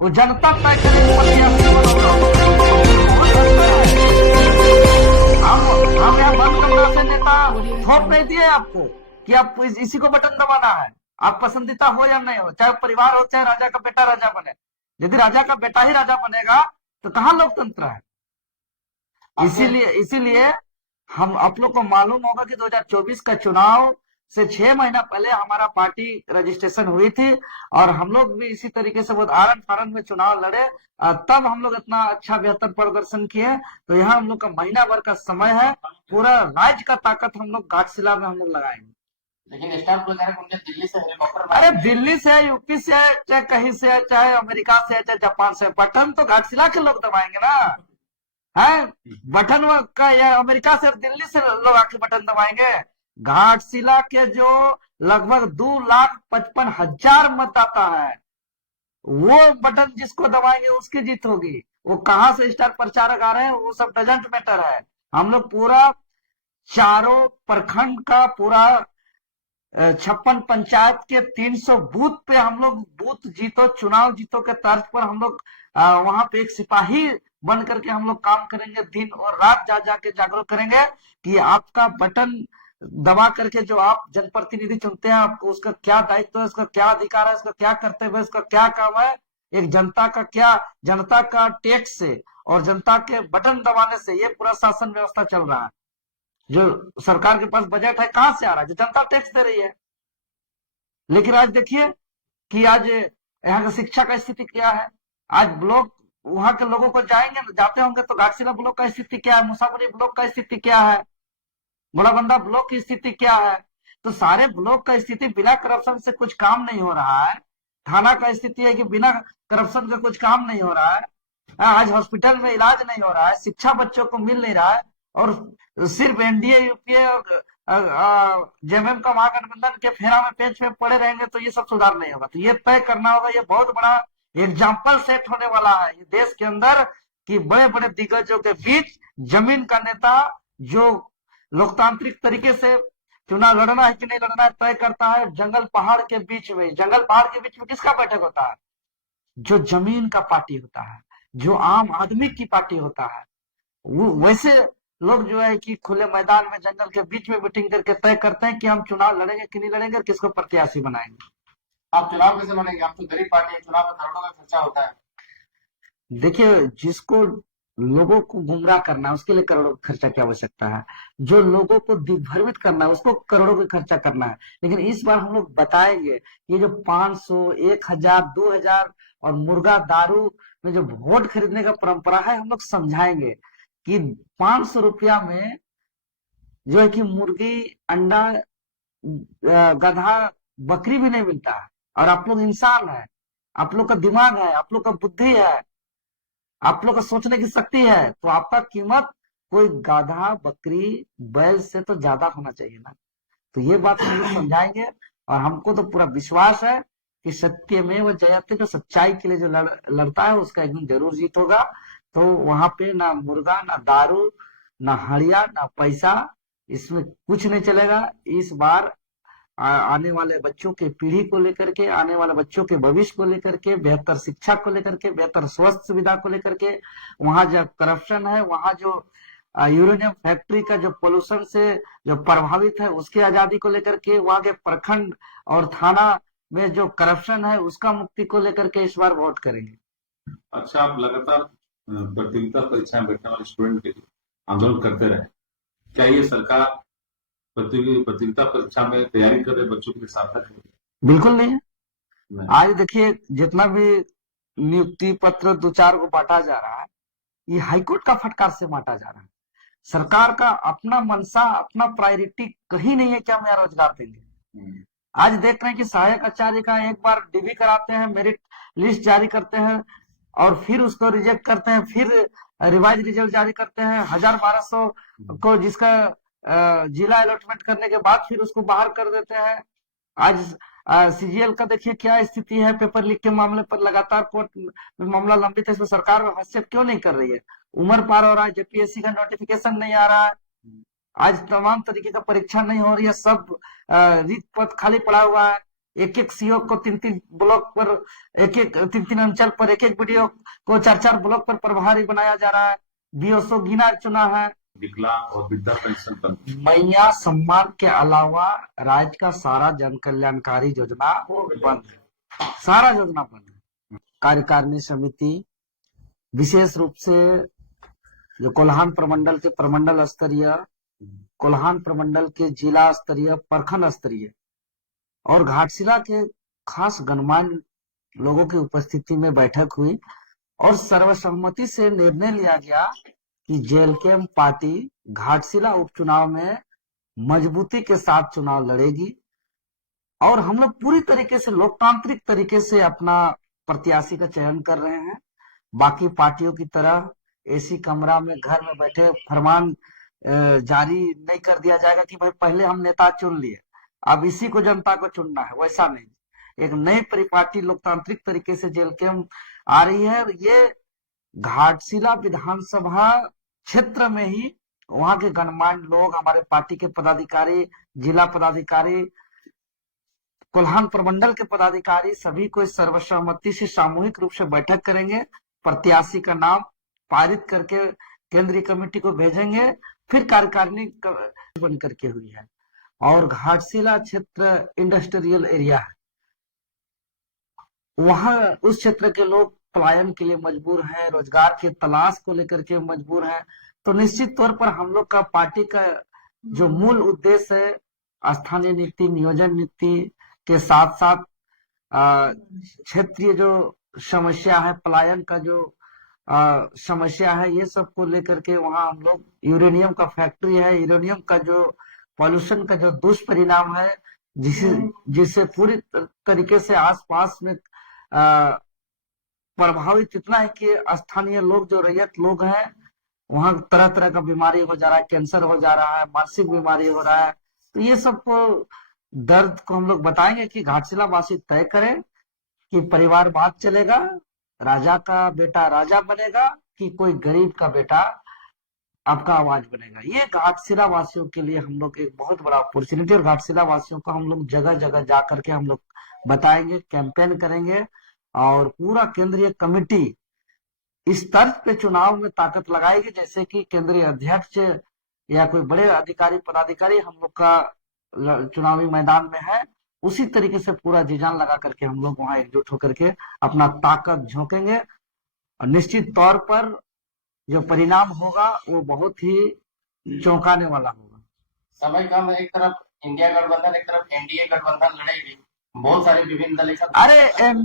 वो जनता तय करेगी प्रत्याशी कौन होगा। वो जनता है। हम यहाँ बंद कमरा से नेता थोप नहीं दिए आपको कि आप इसी को बटन दबाना है। आप पसंदीदा हो या नहीं हो, चाहे परिवार हो, चाहे राजा का बेटा राजा बने। यदि राजा का बेटा ही राजा बनेगा तो कहाँ लोकतंत्र है। इसीलिए हम आप लोग को मालूम होगा कि 2024 का चुनाव से 6 महीना पहले हमारा पार्टी रजिस्ट्रेशन हुई थी और हम लोग भी इसी तरीके से बहुत आरन फारन में चुनाव लड़े। तब हम लोग इतना अच्छा बेहतर प्रदर्शन किए। तो यहाँ हम लोग का महीना भर का समय है, पूरा राज्य का ताकत हम लोग घाटशिला में हम लोग लगाएंगे। लेकिन स्टार प्रचारक उनके दिल्ली से हेलीकॉप्टर अरे दिल्ली से, यूपी से, चाहे कहीं से, चाहे अमेरिका से, चाहे जापान से, बटन तो घाटशिला के लोग दबाएंगे ना। है बटन का या अमेरिका से दिल्ली से लोग आके बटन दबाएंगे। घाटशिला के जो लगभग 2,55,000 मतदाता है, वो बटन जिसको दबाएंगे उसकी जीत होगी। वो कहां से स्टार प्रचारक आ रहे हैं वो सब डजेंट मैटर है। हम लोग पूरा चारों प्रखंड का पूरा 56 पंचायत के 300 बूथ पे हम लोग बूथ जीतो चुनाव जीतो के तर्ज पर हम लोग वहां पे एक सिपाही बन करके हम लोग काम करेंगे। दिन और रात जा जाके जागरूक करेंगे कि आपका बटन दबा करके जो आप जनप्रतिनिधि चुनते हैं आपको उसका क्या दायित्व है, उसका क्या अधिकार है, उसका क्या कर्तव्य है, उसका क्या काम है। एक जनता का टैक्स से और जनता के बटन दबाने से ये पूरा शासन व्यवस्था चल रहा है। जो सरकार के पास बजट है कहां से आ रहा है, जो जनता टैक्स दे रही है। लेकिन आज देखिए कि आज यहाँ का शिक्षा का स्थिति क्या है। आज ब्लॉक वहां के लोगों को जाते होंगे तो घाटशिला ब्लॉक का स्थिति क्या है, मुसाफरी ब्लॉक का स्थिति क्या है, बड़ाबंदा ब्लॉक की स्थिति क्या है। तो सारे ब्लॉक का स्थिति बिना करप्शन से कुछ काम नहीं हो रहा है। थाना का स्थिति है कि बिना करप्शन का कुछ काम नहीं हो रहा है। आज हॉस्पिटल में इलाज नहीं हो रहा है, शिक्षा बच्चों को मिल नहीं रहा है। और सिर्फ एनडीए यूपीए और जेएमएम का महागठबंधन के फेरा में पेच पे पड़े रहेंगे तो ये सब सुधार नहीं होगा। तो ये तय करना होगा, ये बहुत बड़ा एग्जाम्पल सेट होने वाला है ये देश के अंदर कि बड़े बड़े दिग्गजों के बीच जमीन का नेता जो लोकतांत्रिक तरीके से चुनाव लड़ना है कि नहीं लड़ना है तय करता है। जंगल पहाड़ के बीच में किसका बैठक होता है, जो जमीन का पार्टी होता है, जो आम आदमी की पार्टी होता है। वो वैसे लोग जो है कि खुले मैदान में जंगल के बीच में मीटिंग करके तय करते हैं कि हम चुनाव लड़ेंगे कि नहीं लड़ेंगे और किसको प्रत्याशी बनाएंगे। आप चुनाव कैसे लड़ेंगे? आप तो गरीब पार्टी है, चुनाव में करोड़ों का खर्चा होता है। देखिए जिसको लोगों को गुमराह करना है उसके लिए करोड़ों का खर्चा की आवश्यकता है। जो लोगों को दिग्भ्रमित करना है उसको करोड़ों का खर्चा करना है। लेकिन इस बार हम लोग बताएंगे ये जो 500, 1,000, 2,000 और मुर्गा दारू में जो वोट खरीदने का परंपरा है हम लोग समझाएंगे कि 500 रुपया में जो है कि मुर्गी, अंडा, गधा, बकरी भी नहीं मिलता है। और आप लोग इंसान है, आप लोग का दिमाग है, आप लोग का बुद्धि है, आप लोग का सोचने की शक्ति है, तो आपका कीमत कोई गाधा, बकरी, बैल से तो ज्यादा होना चाहिए ना। तो ये बात हम लोग समझाएंगे। और हमको तो पूरा विश्वास है कि सत्यमेव जयते, जो सच्चाई के लिए जो लड़ता है उसका एक दिन जरूर जीत होगा। तो वहां पे ना मुर्गा, ना दारू, ना हड़िया, ना पैसा, इसमें कुछ नहीं चलेगा। इस बार आने वाले बच्चों के पीढ़ी को लेकर के, आने वाले बच्चों के भविष्य को लेकर के, बेहतर शिक्षा को लेकर के, बेहतर स्वास्थ्य सुविधा को लेकर के, वहां जो करप्शन है, वहां जो यूरेनियम फैक्ट्री का जो पोल्यूशन से जो प्रभावित है उसकी आजादी को लेकर के, वहां के प्रखंड और थाना में जो करप्शन है उसका मुक्ति को लेकर के इस बार वोट करेंगे। अच्छा, आप लगातार प्रतियोगिता परीक्षा में बैठने वाले स्टूडेंट के लिए आंदोलन करते रहे, क्या ये सरकार प्रतियोगिता परीक्षा में तैयारी कर रहे बच्चों के लिए सार्थक है? बिल्कुल नहीं है। आज देखिए जितना भी नियुक्ति पत्र 2-4 को बांटा जा रहा है ये हाईकोर्ट का फटकार से बांटा जा रहा है। सरकार का अपना मनसा, अपना प्रायोरिटी कहीं नहीं है कि हम यहाँ रोजगार देंगे। आज देख रहे हैं कि सहायक आचार्य का एक बार डीबी कराते हैं, मेरिट लिस्ट जारी करते हैं और फिर उसको रिजेक्ट करते हैं, फिर रिवाइज रिजल्ट जारी करते हैं। 1,000-1,200 को जिसका जिला अलॉटमेंट करने के बाद फिर उसको बाहर कर देते हैं। आज सीजीएल का देखिए क्या स्थिति है, पेपर लीक के मामले पर लगातार कोर्ट में मामला लंबित है, इसमें सरकार हस्तक्षेप क्यों नहीं कर रही है। उम्र पार हो रहा है, जेपीएससी का नोटिफिकेशन नहीं आ रहा है, आज तमाम तरीके का परीक्षा नहीं हो रही है, सब रिक्त पद खाली पड़ा हुआ है। एक एक सीओ को 3-3 ब्लॉक पर, एक एक 3-3 अंचल पर एक एक वीडियो को 4-4 ब्लॉक पर प्रभारी बनाया जा रहा है। बीओसो गिना चुना है। विकलांग और वृद्धा पेंशन बंद। मैया सम्मान के अलावा राज्य का सारा जन कल्याणकारी योजना बंद है, सारा योजना बंद है। कार्यकारिणी समिति विशेष रूप से जो कोल्हान प्रमंडल के प्रमंडल स्तरीय, कोल्हान प्रमंडल के जिला स्तरीय, प्रखंड स्तरीय और घाटशिला के खास गणमान्य लोगों की उपस्थिति में बैठक हुई और सर्वसम्मति से निर्णय लिया गया कि जेएलकेएम पार्टी घाटशिला उपचुनाव में मजबूती के साथ चुनाव लड़ेगी और हम लोग पूरी तरीके से लोकतांत्रिक तरीके से अपना प्रत्याशी का चयन कर रहे हैं। बाकी पार्टियों की तरह एसी कमरा में घर में बैठे फरमान जारी नहीं कर दिया जाएगा कि भाई पहले हम नेता चुन लिए, अब इसी को जनता को चुनना है, वैसा नहीं। एक नई परिपाटी लोकतांत्रिक तरीके से जेएलकेएम आ रही है। ये घाटशिला विधानसभा क्षेत्र में ही वहां के गणमान्य लोग, हमारे पार्टी के पदाधिकारी, जिला पदाधिकारी, कोल्हान प्रमंडल के पदाधिकारी सभी को सर्वसम्मति से सामूहिक रूप से बैठक करेंगे, प्रत्याशी का नाम पारित करके केंद्रीय कमेटी को भेजेंगे, फिर कार्यकारिणी बन करके हुई है। और घाटशिला क्षेत्र इंडस्ट्रियल एरिया है, वहां उस क्षेत्र के लोग पलायन के लिए मजबूर हैं, रोजगार के तलाश को लेकर के मजबूर हैं। तो निश्चित तौर पर हम लोग का पार्टी का जो मूल उद्देश्य है स्थानीय नीति, नियोजन नीति के साथ साथ क्षेत्रीय जो समस्या है, पलायन का जो समस्या है, ये सब को लेकर के वहां हम लोग यूरेनियम का फैक्ट्री है, यूरेनियम का जो पॉल्यूशन का जो दुष्परिणाम है, जिससे पूरी तरीके से आसपास में प्रभावित इतना है कि स्थानीय लोग जो रैयत लोग हैं वहां तरह तरह का बीमारी हो जा रहा है, कैंसर हो जा रहा है, मानसिक बीमारी हो रहा है। तो ये सब दर्द को हम लोग बताएंगे कि घाटशिला वासी तय करें कि परिवारवाद चलेगा, राजा का बेटा राजा बनेगा कि कोई गरीब का बेटा आपका आवाज बनेगा। ये घाटशिला वासियों के लिए हम लोग एक बहुत बड़ा अपॉर्चुनिटी, और घाटशिला वासियों को हम लोग जगह जगह जा करके हम लोग बताएंगे, कैंपेन करेंगे और पूरा केंद्रीय कमेटी इस तर्ज पे चुनाव में ताकत लगाएगी जैसे कि केंद्रीय अध्यक्ष या कोई बड़े अधिकारी पदाधिकारी हम लोग का चुनावी मैदान में है, उसी तरीके से पूरा जी जान लगा करके हम लोग वहां एकजुट होकर के अपना ताकत झोंकेंगे और निश्चित तौर पर जो परिणाम होगा वो बहुत ही चौंकाने वाला होगा। समय कम है, एक तरफ इंडिया गठबंधन, एक तरफ एनडीए गठबंधन लड़ेगी, बहुत सारे विभिन्न दल। अरे एनडीए